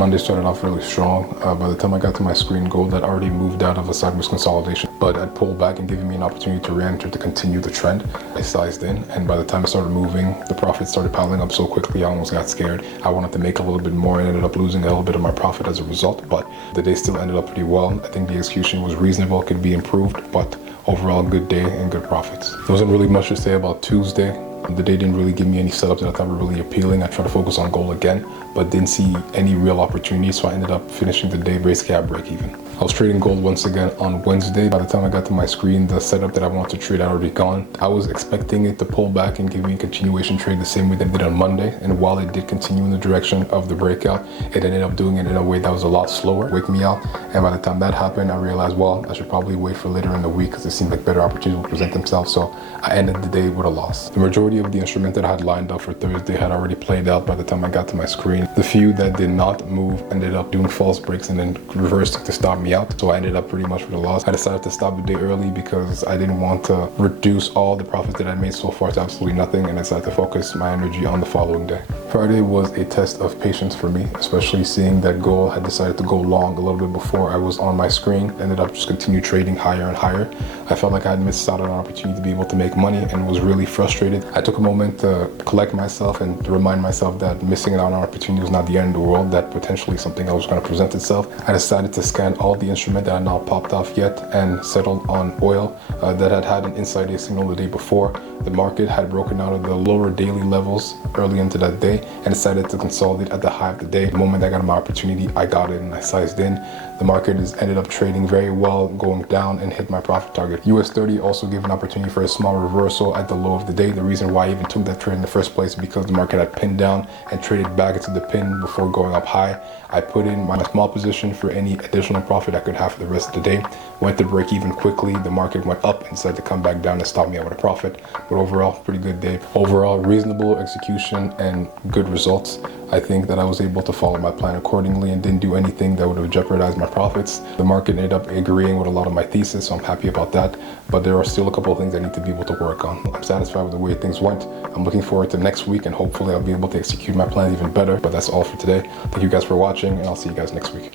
Monday started off really strong. By the time I got to my screen, gold had already moved out of a sideways consolidation, but had pulled back and given me an opportunity to re-enter to continue the trend. I sized in, and by the time it started moving, the profits started piling up so quickly I almost got scared. I wanted to make a little bit more and ended up losing a little bit of my profit as a result, but the day still ended up pretty well. I think the execution was reasonable, could be improved, but overall good day and good profits. There wasn't really much to say about Tuesday. The day didn't really give me any setups that I thought were really appealing. I tried to focus on gold again, but didn't see any real opportunity, so I ended up finishing the day basically at break even. I was trading gold once again on Wednesday. By the time I got to my screen, the setup that I wanted to trade had already gone. I was expecting it to pull back and give me a continuation trade the same way that it did on Monday, and while it did continue in the direction of the breakout, it ended up doing it in a way that was a lot slower, wake me out. And by the time that happened, I realized, well, I should probably wait for later in the week because it seemed like better opportunities would present themselves, so I ended the day with a loss. The majority of the instrument that I had lined up for Thursday had already played out by the time I got to my screen. The few that did not move ended up doing false breaks and then reversing to stop me out, so I ended up pretty much with a loss. I decided to stop the day early because I didn't want to reduce all the profits that I made so far to absolutely nothing, and I decided to focus my energy on the following day. Friday was a test of patience for me, especially seeing that gold had decided to go long a little bit before I was on my screen. Ended up just continue trading higher and higher. I felt like I had missed out on an opportunity to be able to make money and was really frustrated. I took a moment to collect myself and to remind myself that missing out on an opportunity was not the end of the world, that potentially something else was going to present itself. I decided to scan all the instruments that had not popped off yet and settled on oil that had had an inside day signal the day before. The market had broken out of the lower daily levels early into that day and decided to consolidate at the high of the day. The moment I got my opportunity, I got it and I sized in. The market has ended up trading very well, going down and hit my profit target. US 30 also gave an opportunity for a small reversal at the low of the day. The reason why I even took that trade in the first place is because the market had pinned down and traded back into the pin before going up high. I put in my small position for any additional profit I could have for the rest of the day. Went to break even quickly. The market went up and decided to come back down and stop me out with a profit. But overall, pretty good day. Overall, reasonable execution and good results. I think that I was able to follow my plan accordingly and didn't do anything that would have jeopardized my profits. The market ended up agreeing with a lot of my thesis, so I'm happy about that. But there are still a couple of things I need to be able to work on. I'm satisfied with the way things went. I'm looking forward to next week and hopefully I'll be able to execute my plan even better. But that's all for today. Thank you guys for watching and I'll see you guys next week.